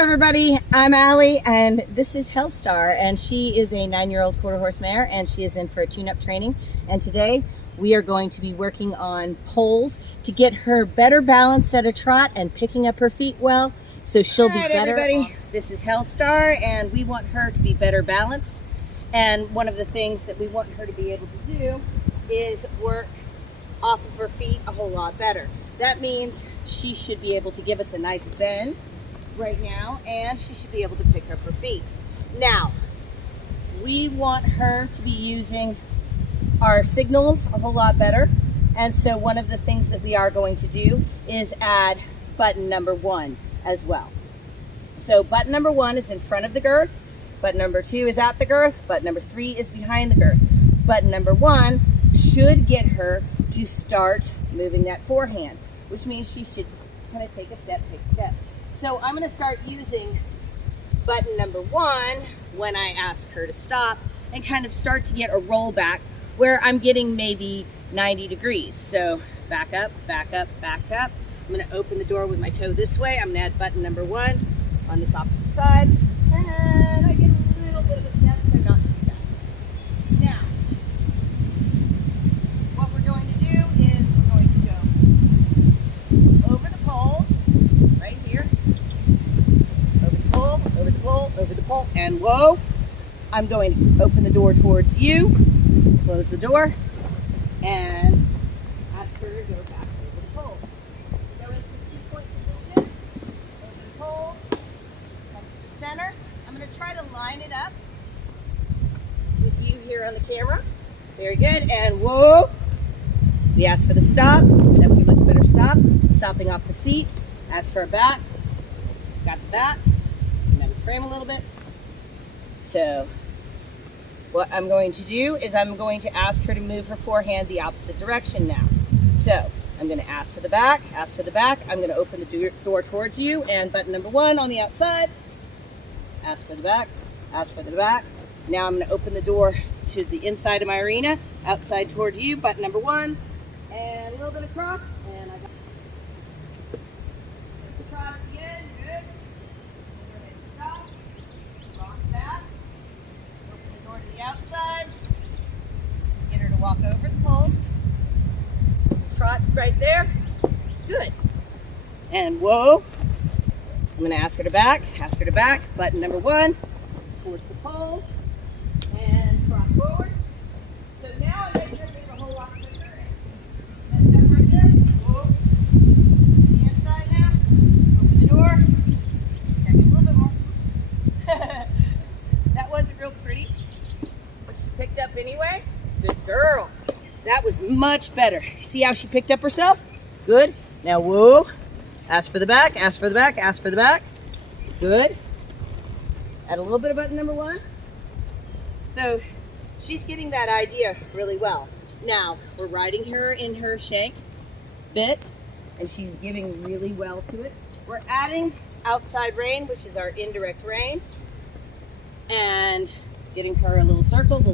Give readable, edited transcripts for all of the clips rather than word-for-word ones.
Hello everybody, I'm Allie and this is Hellstar, and she is a 9-year-old quarter horse mare and she is in for a tune-up training, and today we are going to be working on poles to get her better balanced at a trot and picking up her feet well, so she'll be better. Everybody, this is Hellstar and we want her to be better balanced, and one of the things that we want her to be able to do is work off of her feet a whole lot better. That means she should be able to give us a nice bend right now, and she should be able to pick up her feet. Now, we want her to be using our signals a whole lot better, and so one of the things that we are going to do is add button number 1 as well. So button number 1 is in front of the girth, button number 2 is at the girth, button number 3 is behind the girth. Button number 1 should get her to start moving that forehand, which means she should kind of take a step. So I'm going to start using button number 1 when I ask her to stop and kind of start to get a roll back where I'm getting maybe 90 degrees. So back up, back up, back up. I'm going to open the door with my toe this way. I'm going to add button number 1 on this opposite side, and I get a little bit of a step, but not too bad. Now, what we're going to do is we're going to go over the poles right here, over the pole, and whoa, I'm going to open the door towards you, close the door, and ask her to go back over the pole. Go into the 2-point position, over the pole, come to the center. I'm going to try to line it up with you here on the camera. Very good, and whoa, we asked for the stop. That was a much better stop. Stopping off the seat, ask for a back, got the back, and then frame a little bit. So what I'm going to do is I'm going to ask her to move her forehand the opposite direction now. So I'm going to ask for the back, I'm going to open the door towards you, and button number 1 on the outside, ask for the back, Now I'm going to open the door to the inside of my arena, outside toward you, button number 1, and a little bit across, and I got the trot again, good. Stop, cross back, open the door to the outside, get her to walk over the poles, trot right there, good. And whoa, I'm going to ask her to back, button number 1, towards the poles, and trot forward. So now I'm making her think a whole lot quicker. That step right there, whoa, the inside now, open the door, gotta get a little bit more. That wasn't real pretty, but she picked up anyway. Good girl. That was much better. See how she picked up herself? Good. Now whoa, ask for the back, good. Add a little bit of button number 1. So she's getting that idea really well. Now we're riding her in her shank bit, and she's giving really well to it. We're adding outside rein, which is our indirect rein, and getting her a little circle, and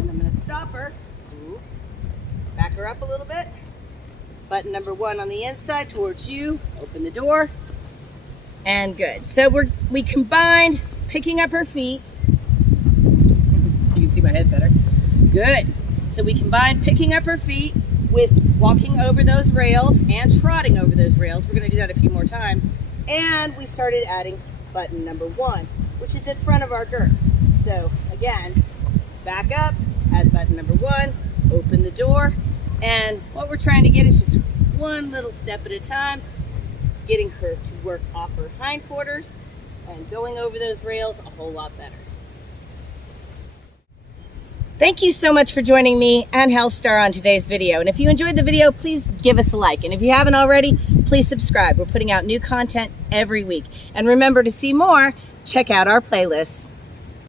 then I'm going to stop her, back her up a little bit, button number 1 on the inside towards you, open the door, and good. So we combined picking up her feet. You can see my head better. Good. So we combined picking up her feet with walking over those rails and trotting over those rails. We're going to do that a few more times. And we started adding button number 1, which is in front of our girth. So again, back up, add button number 1, open the door, and what we're trying to get is just one little step at a time, getting her to work off her hindquarters and going over those rails a whole lot better. Thank you so much for joining me and Hellstar on today's video. And if you enjoyed the video, please give us a like. And if you haven't already, please subscribe. We're putting out new content every week. And remember, to see more, check out our playlists.